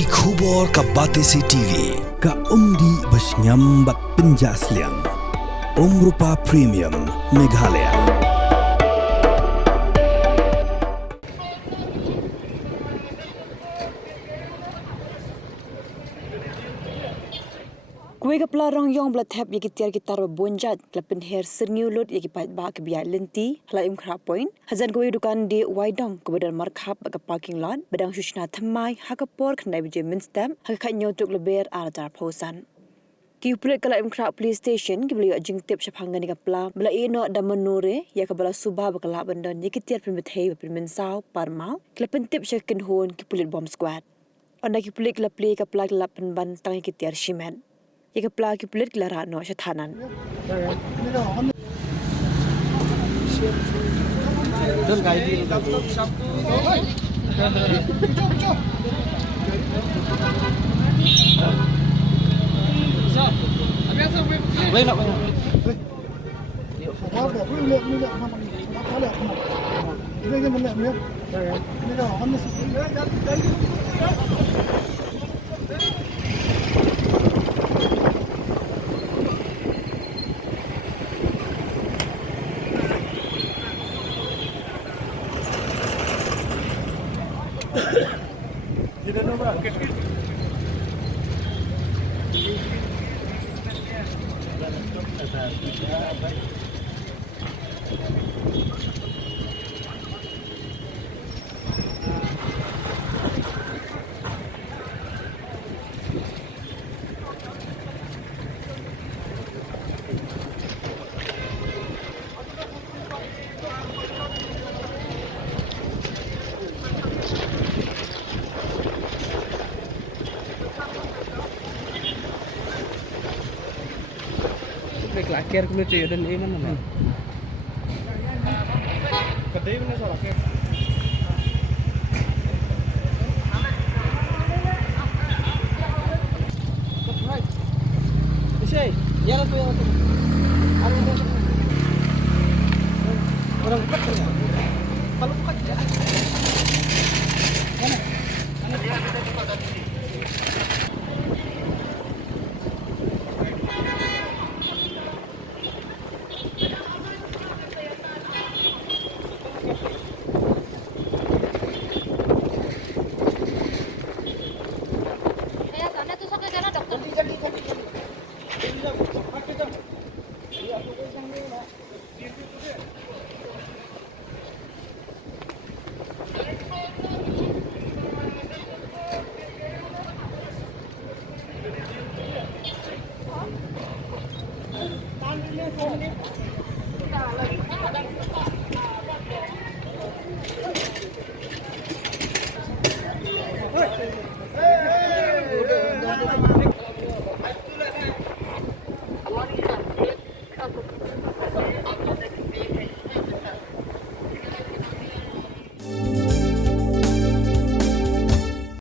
Ki khubor ka Batesi TV. Ka umdi basnyam bak penjaslian. Rupa Premium Meghalaya. Kue kepala Rongyong belathap yaki tiar gitar bonjat kela Pynher Syrngiew lut yaki Paidbah ke biar Lynti Laitumkhrah point hazan kue dukan di Īong ke badan markhap ke parking lot badang Shushna thamai hakapor khnai bije minstam hakakhnyo tuk leber aratar pausan ki pulit ke Laitumkhrah police station ki beliau jingtip syaphangan ni kapla bela ino da menure ya ke bala subah bakala bandan yaki tiar pimithei piminsau parmau kela pentip syakin hon ki pulit bomb squad onda ki pulit kela play kapla kela penban tang yaki tiar shimen Ia kepala kipulit gelara no syatanan. Akhir kemudian dan ini mana? Kedai mana soal akhir? Bisa? Ya lah tu. Orang buka tu. Kalau buka tidak. Mana? Mana dia ada buka tadi.